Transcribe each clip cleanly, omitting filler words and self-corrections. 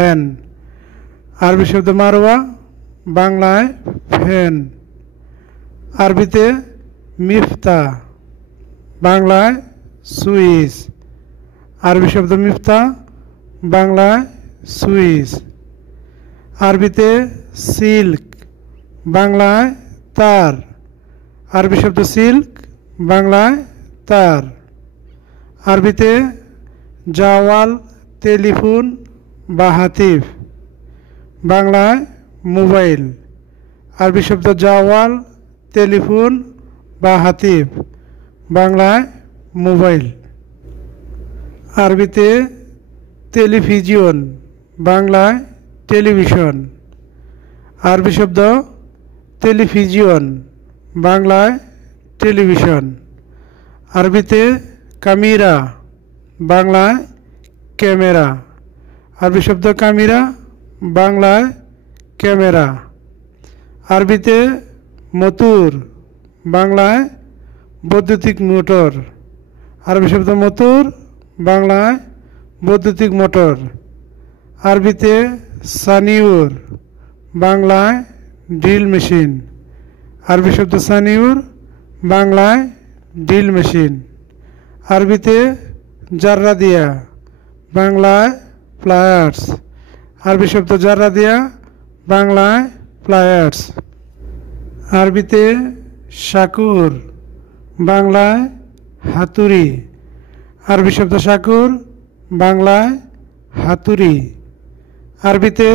Fan. আরবি শব্দ মারওয়া, বাংলায় ফ্যান। আরবিতে মিফতা, বাংলায় সুইচ। আরবি শব্দ মিফতা, বাংলায় সুইচ। আরবিতে সিল্ক, বাংলায় তার। আরবি শব্দ সিল্ক, বাংলায় তার। আরবিতে জাওয়াল, টেলিফোন বা হাতিফ, বাংলায় মোবাইল। আরবি শব্দ জাওয়াল, টেলিফোন বা হাতিফ, বাংলায় মোবাইল। আরবিতে টেলিভিশন, বাংলায় টেলিভিশন। আরবি শব্দ টেলিভিশন, বাংলায় টেলিভিশন। আরবিতে ক্যামেরা, বাংলায় ক্যামেরা। আরবি শব্দ ক্যামেরা, বাংলায় ক্যামেরা। আরবিতে মোটর, বাংলায় বৈদ্যুতিক মোটর। আরবি শব্দ মোটর, বাংলায় বৈদ্যুতিক মোটর। আরবিতে সানিউর, বাংলায় ড্রিল মেশিন। আরবি শব্দ সানিউর, বাংলায় ড্রিল মেশিন। আরবিতে জাররাদিয়া, বাংলায় প্লায়ার্স। আরবি শব্দ জাররাদিয়া, বাংলায় প্লায়ার্স। আরবিতে শাকুর, বাংলায় হাতুড়ি। আরবি শব্দ শাকুর, বাংলায় হাতুড়ি। আরবিতে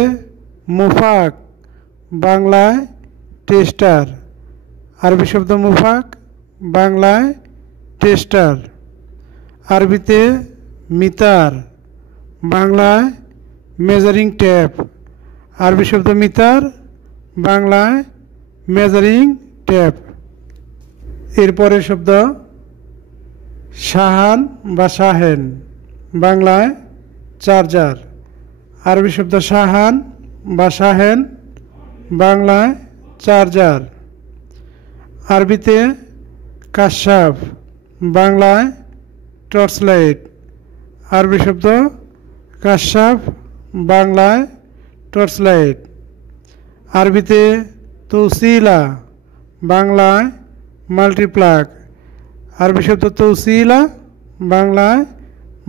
মুফাক, বাংলায় টেস্টার। আরবি শব্দ মুফাক, বাংলায় টেস্টার। আরবিতে মিতার, বাংলায় মেজারিং ট্যাপ। আরবি শব্দ মিতার, বাংলায় মেজারিং ট্যাপ। এরপরের শব্দ শাহান বা শাহেন, বাংলায় চার্জার। আরবি শব্দ শাহান বা শাহেন, বাংলায় চার্জার। আরবিতে কাশাফ, বাংলায় টর্চ লাইট। আরবি শব্দ কাশাফ, বাংলায় টর্চ লাইট। আরবিতে তৌসিলা, বাংলায় মাল্টিপ্লাগ। আরবি শব্দ তৌসিলা, বাংলায়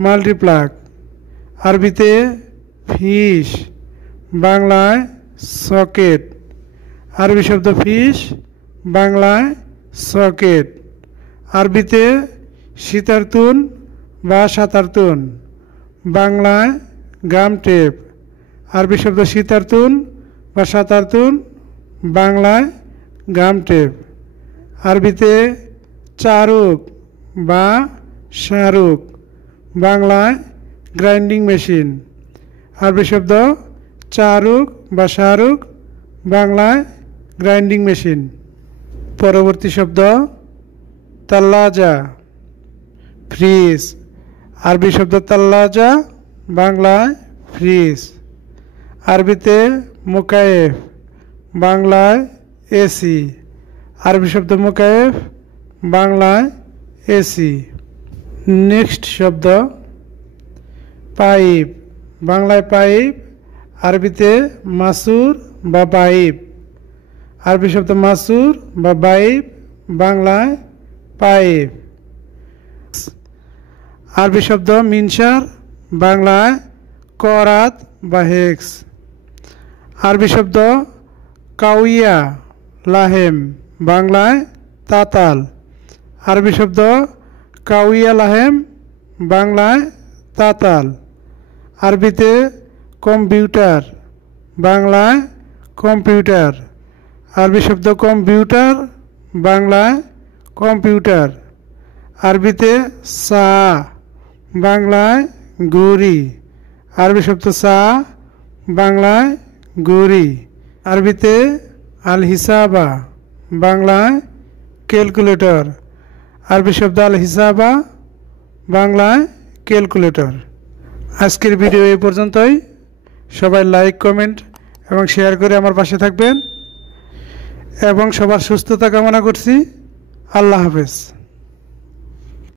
মাল্টিপ্লাগ। আরবিতে ফিশ, বাংলায় সকেট। আরবি শব্দ ফিশ, বাংলায় সকেট। আরবিতে সিতারতুন বা সাতারতুন, বাংলায় গাম টেপ। আরবি শব্দ সিতারতুন বা সাতারতুন, বাংলায় গাম টেপ। আরবিতে চারুক বা শাহরুখ, বাংলায় গ্রাইন্ডিং মেশিন। আরবি শব্দ চারুক বা শাহরুখ, বাংলায় গ্রাইন্ডিং মেশিন। পরবর্তী শব্দ তাল্লাজা, ফ্রিজ। আরবি শব্দ তাল্লাজা, বাংলায় ফ্রিজ। আরবিতে মুকায়েফ, বাংলায় এসি। আরবি শব্দ মুকায়েফ, বাংলায় এসি। নেক্সট শব্দ পাইপ, বাংলায় পাইপ। আরবিতে মাসুর বা পাইপ। আরবি শব্দ মাসুর বা পাইপ, বাংলায় পাইপ। আরবি শব্দ মিনসার, বাংলায় করাত বা হেক্স। আরবি শব্দ কাউইয়া লাহেম, বাংলায় তাতাল। আরবি শব্দ কাউইয়া লাহেম, বাংলায় তাতাল। আরবিতে কম্পিউটার, বাংলায় কম্পিউটার। আরবি শব্দ কম্পিউটার, বাংলায় কম্পিউটার। আরবিতে সা, বাংলায় ঘড়ি। আরবি শব্দ সা, বাংলায় ঘড়ি। আরবিতে আল হিসাবা, বাংলায় ক্যালকুলেটর। আরবি শব্দ আল হিসাবা, বাংলায় ক্যালকুলেটর। আজকের ভিডিও এই পর্যন্তই। সবাই লাইক, কমেন্ট এবং শেয়ার করে আমার পাশে থাকবেন এবং সবার সুস্থতা কামনা করছি। আল্লাহ হাফেজ।